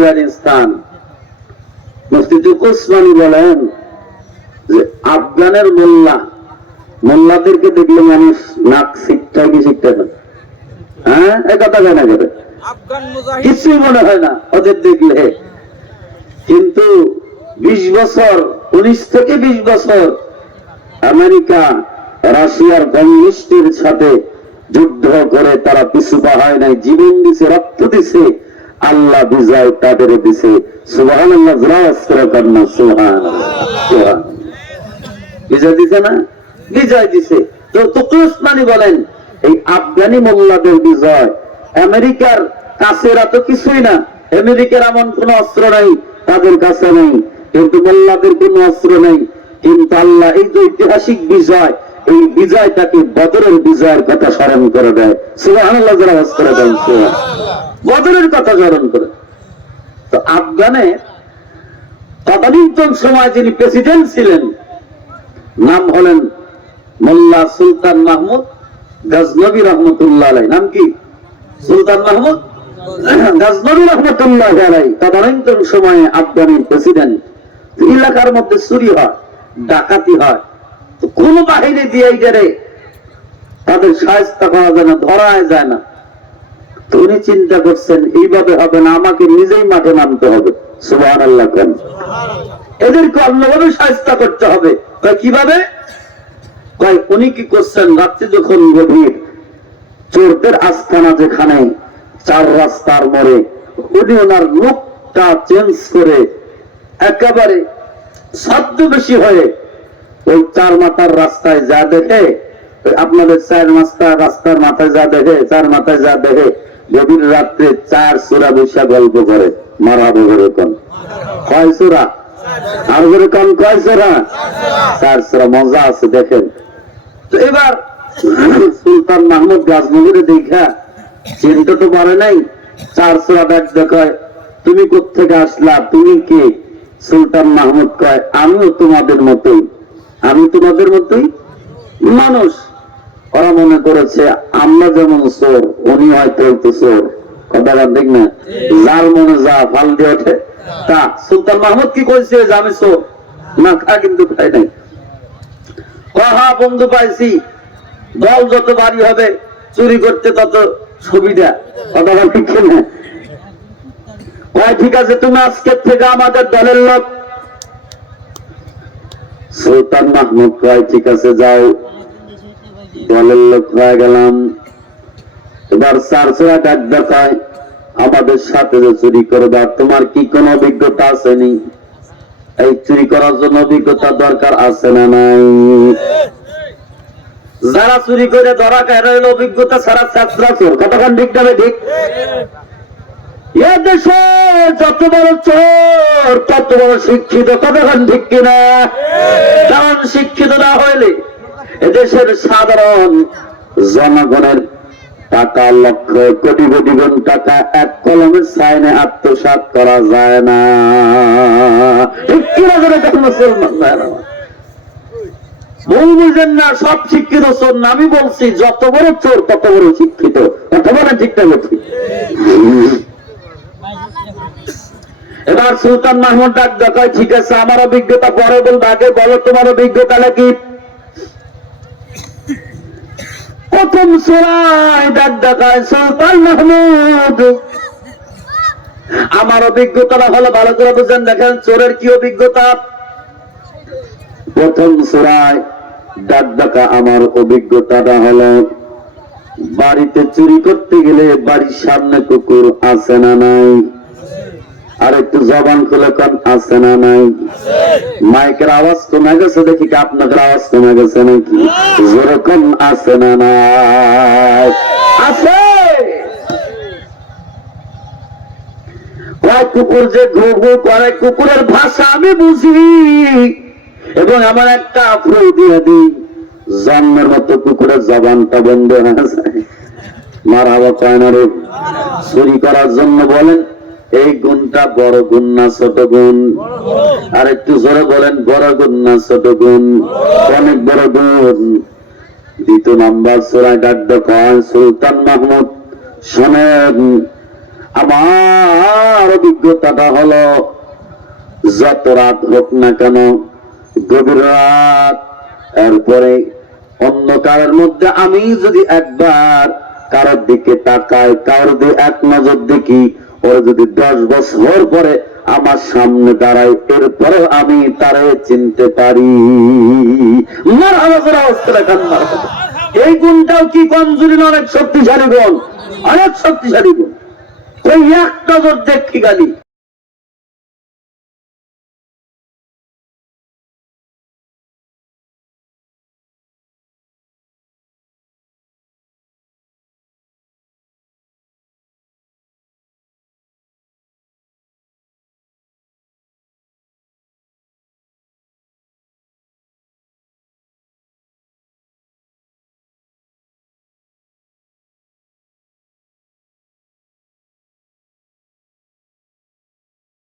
আফগানিস্তান। মুফতি তুকোসমানি বলেন যে আফগানের মোল্লাদেরকে দেখলে মানুষ নাক শিক্ষা কি শিখতে পারে, হ্যাঁ একথা কেনা করে কিছুই মনে হয় না ওদের দেখলে। কিন্তু 20 বছর 19 থেকে 20 বছর আমেরিকা রাশিয়ার কমিউনিস্টের সাথে যুদ্ধ করে তারা পিছু পা হয় নাই, জীবন দিছে, রক্ত দিছে, আল্লাহ বিজয় তাদের দিছে। সুবহানাল্লাহ, জোরাজ করে কান্না সুবহানাল্লাহ। বিজয় দিছে না, বিজয় দিছে। তো তুকোসমানি বলেন এই আফগানি মোল্লাদের বিজয় আমেরিকার কাছে এরা তো কিছুই না, আমেরিকার এমন কোন অস্ত্র নাই তাদের কাছে নেই, কিন্তু মোল্লাদের কোন অস্ত্র নেই, কিন্তু আল্লাহ এই যে ঐতিহাসিক বিজয়, এই বিজয়টাকে বদরের বিজয়ের কথা স্মরণ করে দেয়। সুবহানাল্লাহ, জোরাজ করে দেয় বদরের কথা স্মরণ করে। তো আফগানে তদানীন্তন সময় যিনি প্রেসিডেন্ট ছিলেন নাম হলেন মোল্লা সুলতান মাহমুদ গজনবী রহমতুল্লাহ আলাইহি। নাম কি? সুলতান মাহমুদ গজনবী রহমতুল্লাহ আলাইহি তদানীন্তন সময়ে আফগানের প্রেসিডেন্ট। এলাকার মধ্যে চুরি হয়, ডাকাতি হয়, তো কোন বাহিনী দিয়ে তাদের সাহায্য করা যায় না, ধরায় যায় না। তো উনি চিন্তা করছেন এইভাবে হবে না, আমাকে নিজেই মাঠে নামতে হবে। সুবহানাল্লাহ, কেন এদেরকে অন্যভাবে সাহায্য করতে হবে। কিভাবে? উনি কি করছেন, রাত্রি যখন গভীর, চোরদের আস্তানা যেখানে 4 রাস্তার মোড়ে, উনি ওনার লুকটা চেঞ্জ করে একেবারে ছদ্মবেশী হয়ে ওই 4 মাথার রাস্তায় যা দেখে, আপনাদের 4 রাস্তার মাথায় যা দেখে, 4 মাথায় যা দেখে, গভীর রাত্রে 4 চোরা বৈশা গল্প করে মারাবো এরকম। কয় চোরা? আর এরকম কয় চোরা? 4 চোরা। মজা আছে, দেখেন। তো এবার সুলতান মাহমুদ গাজনবীরে দেখা চিনতে তো পারে নাই। 4 চোরা ডাক দেখায়, তুমি কোত্থেকে আসলা, তুমি কে? সুলতান মাহমুদ কয়, আমিও তোমাদের মতোই, আমি তোমাদের মতোই মানুষ। ওরা মনে করেছে আমরা যেমন চোর, উনি হয়তো চোর। কথাটা ঠিক না? যার মনে যা ফাল দিয়ে ওঠে তা। সুলতান মাহমুদ কি করেছে যে আমি চোর? না, খা কিন্তু খাই নাই। কহা বন্ধু পাইছি, দল যত ভারী হবে চুরি করতে তত সুবিধা। কথাটা ঠিক না? ঠিক আছে, তুমি আজকের থেকে আমাদের দলের লোক। সুলতান মাহমুদ কয় ঠিক আছে, যাও, দলের লোক হয়ে গেলাম। এবার 4 চোরা ডাক দেখায়, আমাদের সাথে যে চুরি করবা, তোমার কি কোন অভিজ্ঞতা আসেনি? এই চুরি করার জন্য অভিজ্ঞতা দরকার আছে না নাই? যারা চুরি করে ধরা খায় এরা হলো অভিজ্ঞতা ছাড়া ছাত্রা চোর। কতক্ষণ ঠিক যাবে? ঠিক। এদেশে যত বড় চোর তত বড় শিক্ষিত। কতক্ষণ ঠিক কিনা? কারণ শিক্ষিত না হইলে এদেশের সাধারণ জনগণের টাকা, লক্ষ কোটি কোটি গুণ টাকা এক কলমের সাইনে আত্মসাৎ করা যায় না। ঠিক কিনা? মুসলমান ভুল বুঝেন না, সব শিক্ষিত চোর না। আমি বলছি যত বড় চোর তত বড় শিক্ষিত। কথা বলেন ঠিক না? এবার সুলতান মাহমুদ ডাক দেখায়, ঠিক আছে, আমার অভিজ্ঞতা পরে বলবো, আগে বলো তোমার অভিজ্ঞতা নাকি? প্রথম সূরায় ডাক দেখায় সুলতান মাহমুদ, আমার অভিজ্ঞতা হলো, ভালো করে বুঝেন, দেখেন চোরের কি অভিজ্ঞতা। প্রথম সূরায় ডাক দেখা আমার অভিজ্ঞতাটা হলো, বাড়িতে চুরি করতে গেলে বাড়ির সামনে কুকুর আছে না নাই? আর একটু জবান খুলে কন, আছে না নাই? মাইকের আওয়াজ কমে গেছে দেখি, আপনাদের আওয়াজ কমে গেছে নাকি? যেরকম আছে না নাই? আছে। কয় কুকুর যে ঘু ঘু করে, কুকুরের ভাষা আমি বুঝি এবং আমার একটা আফ্রো দিয়ে দিই, জন্মের মতো কুকুরের জবানটা বন্ধ হয়ে যায়। মারহাবা কয় না রে? চুরি করার জন্য বলেন এই গুণটা বড় গুণ না ছোট গুণ? আর একটু জোরে বলেন, বড় গুণ না ছোট গুণ? অনেক বড় গুণ। 2 নম্বর সূরায় ডাক দেখায় সুলতান মাহমুদ, শোনেন আমার অভিজ্ঞতাটা হলো, যত রাত হোক না কেন, গভীর রাত, এরপরে অন্ধকারের মধ্যে আমি যদি একবার কারোর দিকে তাকাই, কারোর দিকে এক নজর দেখি, ওর যদি 10 বছর পরে আমার সামনে দাঁড়ায়, এরপরে আমি তারে চিনতে পারি। এই গুণটাও কি কমজোরি না, অনেক শক্তিশালী গুণ, অনেক শক্তিশালী গুণ। ওই এক নজর দেখি গালি